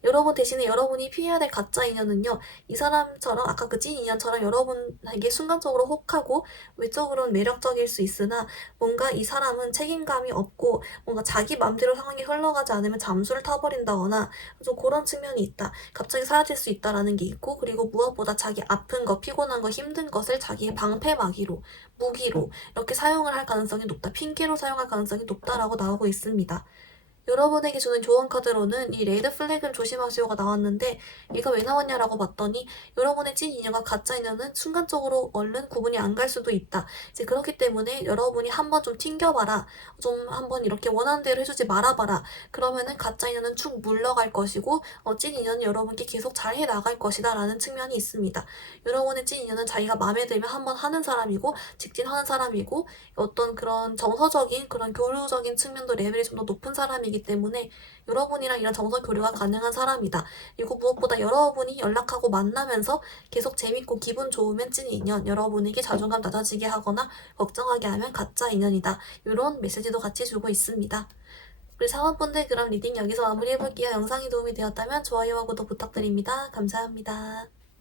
여러분 대신에 여러분이 피해야 될 가짜 인연은요. 이 사람처럼 아까 그 찐 인연처럼 여러분에게 순간적으로 혹하고 외적으로는 매력적일 수 있으나 뭔가 이 사람은 책임감이 없고 뭔가 자기 맘대로 상황이 흘러가지 않으면 잠수를 타버린다거나 좀 그런 측면이 있다. 갑자기 사라질 수 있다라는 게 있고 그리고 무엇보다 자기 아픈 거, 피곤한 거, 힘든 것을 자기의 방패막이로, 무기로 이렇게 사용을 할 가능성이 높다. 핑계로 사용할 가능성이 높다라고 나오고 있습니다. 여러분에게 주는 조언 카드로는 이 레드 플래그를 조심하세요가 나왔는데 얘가 왜 나왔냐라고 봤더니 여러분의 찐 인연과 가짜 인연은 순간적으로 얼른 구분이 안 갈 수도 있다. 이제 그렇기 때문에 여러분이 한번 좀 튕겨봐라. 좀 한번 이렇게 원하는 대로 해주지 말아봐라. 그러면은 가짜 인연은 축 물러갈 것이고 찐 인연은 여러분께 계속 잘 해나갈 것이다 라는 측면이 있습니다. 여러분의 찐 인연은 자기가 마음에 들면 한번 하는 사람이고 직진하는 사람이고 어떤 그런 정서적인 그런 교류적인 측면도 레벨이 좀 더 높은 사람이기 때문에 여러분이랑 이런 정서 교류가 가능한 사람이다. 그리고 무엇보다 여러분이 연락하고 만나면서 계속 재밌고 기분 좋으면 찐 인연, 여러분에게 자존감 낮아지게 하거나 걱정하게 하면 가짜 인연이다. 이런 메시지도 같이 주고 있습니다. 우리 사원분들 그럼 리딩 여기서 마무리해볼게요. 영상이 도움이 되었다면 좋아요와 구독 부탁드립니다. 감사합니다.